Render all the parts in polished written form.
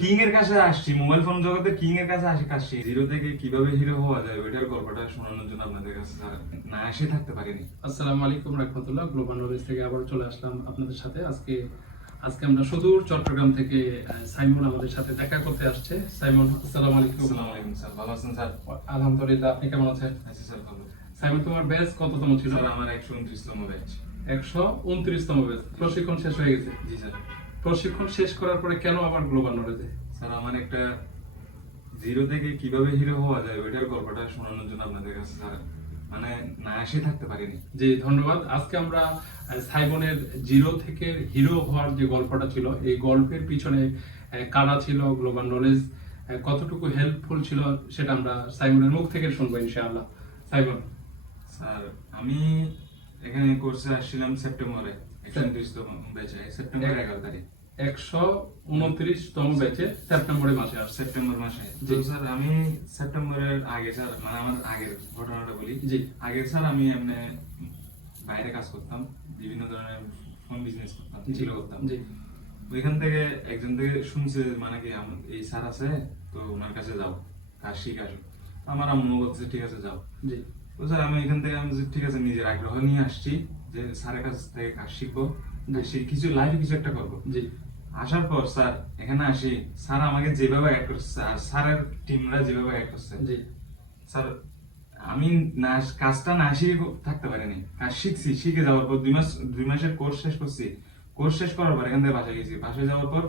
King এর কাছে আসছি, মোবাইল ফোন জগতে কিং এর কাছে আসছি। জিরো থেকে কিভাবে হিরো হওয়া যায় ওইটার গল্পটা শোনানোর জন্য আপনাদের কাছে স্যার না এসে থাকতে পারিনি। আসসালামু আলাইকুম রাহমাতুল্লাহ। গ্লোবাল নলেজ থেকে আবার চলে আসলাম আপনাদের সাথে। আজকে আমরা সুদূর চট্টগ্রাম থেকে সাইমন আমাদের সাথে দেখা করতে আসছে। সাইমন, আসসালামু আলাইকুম। আসসালামু আলাইকুম স্যার, ভালো আছেন স্যার? আলহামদুলিল্লাহ, আপনি কেমন আছেন? আছি স্যার, ভালো। সাইমন, তোমার ব্যাচ কততম ছিল? স্যার আমার 129তম ব্যাচ। 129তম ব্যাচ। প্রশিক্ষণ শেষ হয়ে গেছে? জি স্যার। প্রশিক্ষণ শেষ করার পরে কেন আবার গ্লোবাল নলেজে? স্যার আমার একটা জিরো থেকে কিভাবে হিরো হওয়া যায় ওইটার গল্পটা শোনানোর জন্য আপনাদের কাছে স্যার মানে না এসে থাকতে পারিনি। জি, ধন্যবাদ। আজকে আমরা সাইমনের জিরো থেকে হিরো হওয়ার যে গল্পটা ছিল, এই গল্পের পিছনে কারা ছিল, গ্লোবাল নলেজ কতটুকু হেল্পফুল ছিল, সেটা আমরা সাইমনের মুখ থেকে শুনবো ইনশাআল্লাহ। সাইমন স্যার আমি এখানে কোর্সে আসছিলাম সেপ্টেম্বরে, 129তম ব্যাচে, সেপ্টেম্বর 11 তারিখ। 129তম ব্যাচে সেপ্টেম্বরের মাসে আসছে। সেপ্টেম্বর মাসে। জি স্যার আমি সেপ্টেম্বরের আগে স্যার মানে আমার আগের ঘটনাটা বলি। জি। আগে স্যার আমি এমনি বাইরে কাজ করতাম, বিভিন্ন ধরনের ফোন বিজনেস করতাম, ছিল করতাম। জি ওইখান থেকে একজন থেকে শুনছে মানে কি এই স্যার আছে, তো ওনার কাছে যাও, কাজ শিখে আসো। আমার আম্মু বলছে ঠিক আছে যাও। জি তো স্যার আমি এখান থেকে আমি ঠিক আছে নিজের আগ্রহ নিয়ে আসছি যে স্যারের কাছ থেকে কাজ শিখবো, কিছু লাইফে কিছু একটা করবো। জি। আসার পর স্যার এখানে আসি, স্যার আমাকে যেভাবে অ্যাড করছে আর স্যারের টিমরা যেভাবে অ্যাড করছে, জি স্যার আমি না কাজটা না শিখে থাকতে পারিনি। কাজ শিখছি, শিখে যাওয়ার পর 2 মাসের কোর্স শেষ করছি। কোর্স শেষ করার পর এখান থেকে বাসায় গেছি। বাসায় যাওয়ার পর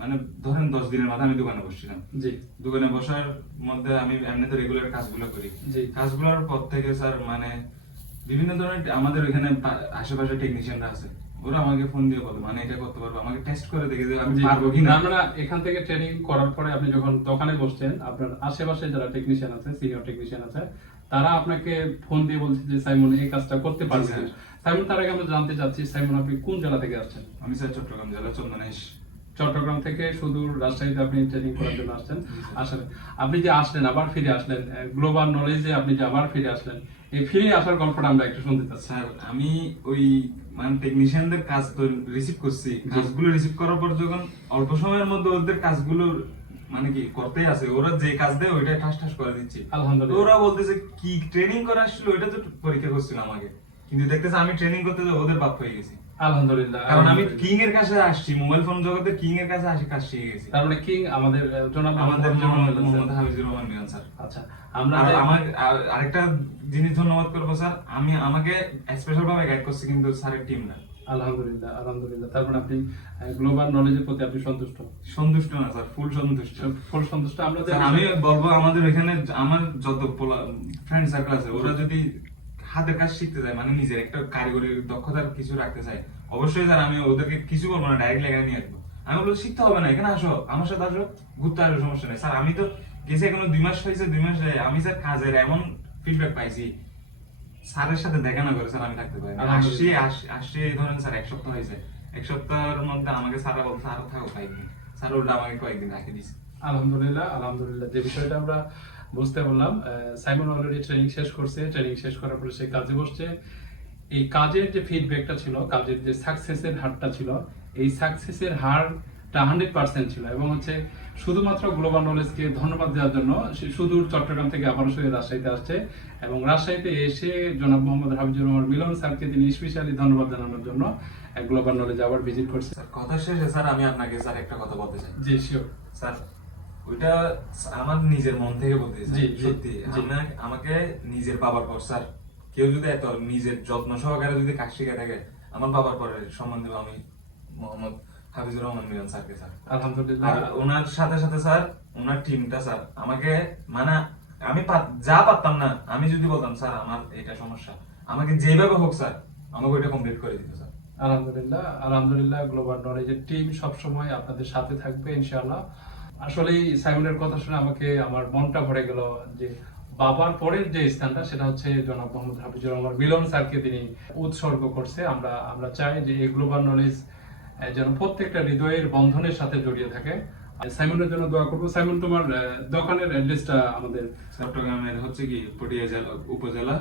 মানে ধরেন 10 দিনের মাথায় আমি দোকানে বসছিলাম। জি দোকানে বসার মধ্যে আমি এমনিতে রেগুলার কাজগুলো করি। জি। কাজগুলোর পর থেকে স্যার মানে বিভিন্ন ধরনের আমাদের ওইখানে আশেপাশে টেকনিশিয়ানরা আছে, ওরা আমাকে ফোন দিয়ে বলে মানে এটা করতে পারবো, আমাকে টেস্ট করে দেখে যে আমি পারবো কিনা। আমরা এখান থেকে ট্রেনিং করার পরে আপনি যখন দোকানে বসছেন, আপনার আশেপাশে যারা টেকনিশিয়ান আছে, সিনিয়র টেকনিশিয়ান আছে, তারা আপনাকে ফোন দিয়ে বলছে যে সাইমন এই কাজটা করতে পারবে। সাইমন, তার আগে আমরা জানতে চাচ্ছি, সাইমন আপনি কোন জেলা থেকে আসছেন? আমি স্যার চট্টগ্রাম জেলা চন্দনেশ। চট্টগ্রাম থেকে সুদূর রাজশাহীতে আপনি ট্রেনিং করার জন্য আসছেন। আসলে আপনি যে আসলেন, আবার ফিরে আসলেন গ্লোবাল নলেজে, আপনি যে আবার ফিরে আসলেন, এই ফিরে আসার গল্পটা আমরা একটু শুনতে চাচ্ছি। স্যার আমি ওই মানে টেকনিশিয়ানদের কাজ তো রিসিভ করছি, কাজগুলো রিসিভ করার পর যখন অল্প সময়ের মধ্যে ওদের কাজগুলো মানে কি করতে আছে, ওরা যে কাজ দেয় ওইটাই ঠাস ঠাস করে দিচ্ছি। আলহামদুলিল্লাহ। ওরা বলতেছে কি ট্রেনিং করা আসছিল, ওইটা তো পরীক্ষা করছিল আমাকে, কিন্তু দেখতেছে আমি ট্রেনিং করতে যাই ওদের বাপ হয়ে গেছি। আলহামদুলিল্লাহ, কারণ আমি কিং এর কাছে আসছি, মোবাইল ফোন জগতে কিং এর কাছে আসি, কাজ শিখে গেছি। তার মানে কিং আমাদের জনাব আমাদের মোহাম্মদ মোহাম্মদ হাফিজুর রহমান মিলন স্যার। আচ্ছা, আমরা আর আমার আরেকটা জিনিস ধন্যবাদ করবো স্যার, আমাকে স্পেশাল ভাবে গাইড করছে কিন্তু স্যারের টিম না। আলহামদুলিল্লাহ, আলহামদুলিল্লাহ। তার মানে আপনি গ্লোবাল নলেজের প্রতি আপনি সন্তুষ্ট? সন্তুষ্ট না স্যার, ফুল সন্তুষ্ট। ফুল সন্তুষ্ট। আমরা স্যার আমি বলবো আমাদের এখানে আমার যত ফ্রেন্ড সার্কেল আছে, ওরা যদি হাতের কাজ শিখতে যায় মানে নিজের একটা কারিগরি দক্ষতার কিছু রাখতে চায়, অবশ্যই স্যার আমি ওদেরকে কিছু বলবো না, ডাইরেক্ট লেখা নিয়ে আসবো। আমি বলবো শিখতে হবে না, এখানে আসো, আমার সাথে আসো, ঘুরতে আসো, সমস্যা নেই। স্যার আমি তো গেছি এখনো 2 মাস হয়েছে, 2 মাস আমি স্যার কাজের এমন ফিডব্যাক পাইছি, স্যারের সাথে দেখা না করে স্যার আমি থাকতে পারি না। আসছি ধরেন স্যার 1 সপ্তাহ হয়েছে, 1 সপ্তাহের মধ্যে আমাকে স্যার বলছে আরো থাকো কয়েকদিন, স্যার ওটা আমাকে কয়েকদিন রাখে দিছে। আলহামদুলিল্লাহ, আলহামদুলিল্লাহ। যে বিষয়টা আমরা বুঝতে পারলাম, সাইমন অলরেডি ট্রেনিং শেষ করছে। ট্রেনিং শেষ করার পরে সে কাজে বসছে। এই কাজের যে ফিডব্যাকটা ছিল, কাজের যে সাকসেসের হারটা ছিল, এই সাকসেসের হারটা 100% ছিল। এবং হচ্ছে শুধুমাত্র গ্লোবাল নলেজকে ধন্যবাদ দেওয়ার জন্য সে সুদূর চট্টগ্রাম থেকে আবারও সে রাজশাহীতে আসছে, এবং রাজশাহীতে এসে জনাব মোহাম্মদ হাফিজুর রহমান মিলন স্যারকে তিনি স্পেশালি ধন্যবাদ জানানোর জন্য গ্লোবাল নলেজ আবার ভিজিট করছে। কথা শেষে স্যার আমি আপনাকে স্যার একটা কথা বলতে চাই। জি শিওর স্যার ওইটা আমার নিজের মন থেকে বলতে চাই। জি, সত্যি আমাকে নিজের বাবার পর স্যার কেউ যদি এত নিজের যত্ন সহকারে যদি কাজ শিখে থাকে, আমার বাবার পরে সম্মান দেবো আমি মোহাম্মদ হাফিজুর রহমান মিলন স্যারকে স্যার। আলহামদুলিল্লাহ। আর ওনার সাথে সাথে স্যার ওনার টিমটা স্যার আমাকে মানে আমি যা পারতাম না, আমি যদি বলতাম স্যার আমার এটা সমস্যা, আমাকে যেভাবে হোক স্যার আমাকে ওইটা কমপ্লিট করে দিত স্যার। আলহামদুলিল্লাহ, আলহামদুলিল্লাহ। গ্লোবাল নলেজের টিম সবসময় আপনাদের সাথে থাকবে ইনশাআল্লাহ। আসলেই সাইমনের কথা শুনে আমার মনটা ভরে গেল যে বাবার পরের যে স্থানটা, সেটা হচ্ছে জনাব মোহাম্মদ হাফিজুর রহমান মিলন স্যারকে তিনি উৎসর্গ করছে। আমরা চাই যে এই গ্লোবাল নলেজ যেন প্রত্যেকটা হৃদয়ের বন্ধনের সাথে জড়িয়ে থাকে। সাইমনের জন্য দোয়া করবো। সাইমন, তোমার দোকানের অ্যাড্রেসটা আমাদের। চট্টগ্রামের হচ্ছে কি পটিয়া উপজেলা,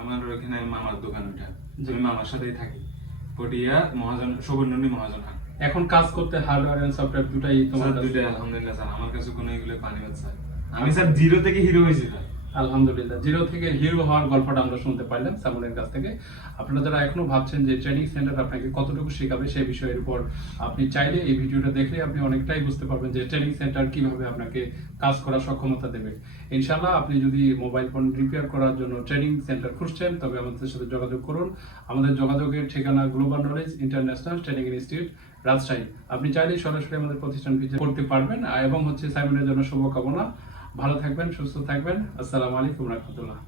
আমার ওখানে মামার দোকান, ওইটা আমি মামার সাথেই থাকি, পটিয়া মহাজন সুবর্ণনী মহাজন হাট। এখন কাজ করতে হার্ডওয়্যার এন্ড সফটওয়্যার দুটাই তোমার স্যার কাছে? দুইটাই আলহামদুলিল্লাহ স্যার, আমার কাছে কোনো এগুলো পানি বাচ্চা আমি স্যার জিরো থেকে হিরো হয়েছি স্যার। আলহামদুলিল্লাহ, জিরো থেকে হিরো হওয়ার গল্পটা আমরা শুনতে পারলাম সাইমনের কাছ থেকে। আপনারা যারা এখনো ভাবছেন যে ট্রেনিং সেন্টার আপনাকে কতটুকু শেখাবে সেই বিষয়ের উপর আপনি চাইলে এই ভিডিওটা দেখলে আপনি অনেকটাই বুঝতে পারবেন যে ট্রেনিং সেন্টার কিভাবে আপনাকে কাজ করার সক্ষমতা দেবে। ইনশাআল্লাহ আপনি যদি মোবাইল ফোন রিপেয়ার করার জন্য ট্রেনিং সেন্টার খুঁজছেন তবে আমাদের সাথে যোগাযোগ করুন। আমাদের যোগাযোগের ঠিকানা global knowledge international training institute, Rajshahi. আপনি চাইলেই সরাসরি আমাদের প্রতিষ্ঠান ভিজিট করতে পারবেন। এবং সাইমনের জন্য শুভকামনা। ভালো থাকবেন, সুস্থ থাকবেন। আসসালামু আলাইকুম রহমতুল্লাহ।